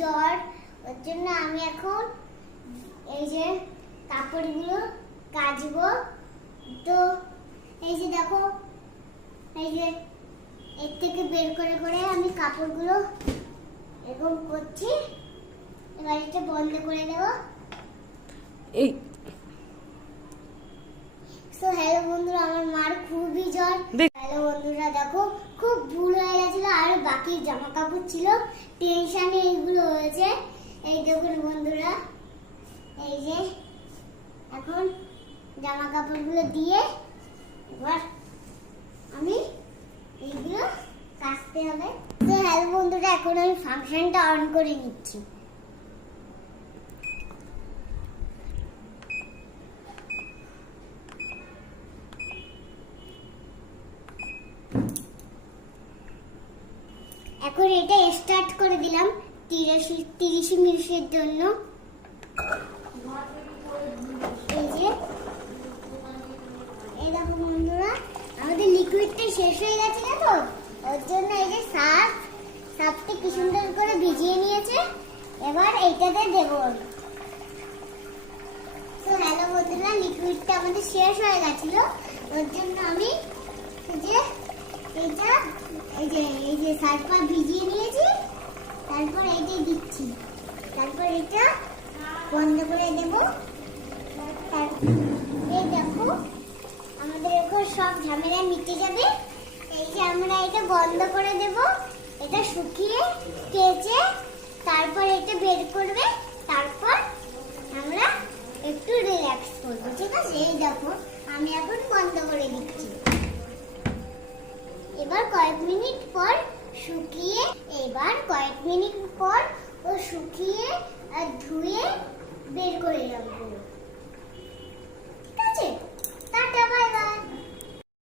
জ্বর, ওর জন্য আমি এখন এই যে কাপড়গুলো কাচবো। তো এই যে দেখো, এই যে এর থেকে বের করে করে আমি কাপড়গুলো এরকম করছি। এবার এটা বন্ধ করে দেবো। এই তো হ্যালো বন্ধুরা, আমার মার খুবই জ্বর। হ্যালো বন্ধুরা, দেখো খুব ভুল হয়ে গেছিল, আর বাকি জামা কাপড় ছিল, টেনশনে এইগুলো হয়েছে। এই দেখুন বন্ধুরা, এই যে এখন জামা কাপড়গুলো দিয়ে এবার আমি এইগুলো কাচতে হবে। তো হ্যালো বন্ধুরা, এখন আমি ফাংশনটা অন করে নিচ্ছি। এখন এটা স্টার্ট করে দিলাম 30 মিনিটের জন্য। এই যে এই দেখো বন্ধুরা, আমাদের লিকুইডটা শেষ হয়ে গেছে না, তো ওর জন্য এই যে সার্ফটা কি সুন্দর করে ভিজিয়ে নিয়েছে। এবার এইটাতে দেবো। তো হ্যালো বন্ধুরা, লিকুইডটা আমাদের শেষ হয়ে গেছিল, ওর জন্য আমি এই যে সার্ফটা ভিজিয়ে নিয়েছি। তারপর এই যে দিচ্ছি, তারপর এটা বন্ধ করে দেব। এই দেখো আমাদের এখন সব ঝামেলা মিটে যাবে। এই যে আমরা এটা বন্ধ করে দেব, এটা শুকিয়ে কেচে তারপর এটা বের করবে। তারপর আমরা একটু রিল্যাক্স করবো, ঠিক আছে? এই দেখো আমি এখন বন্ধ করে দিচ্ছি। এবার কয়েক মিনিট পর শুকিয়ে ও শুকিয়ে আর ধুয়ে বের করে রাখবো।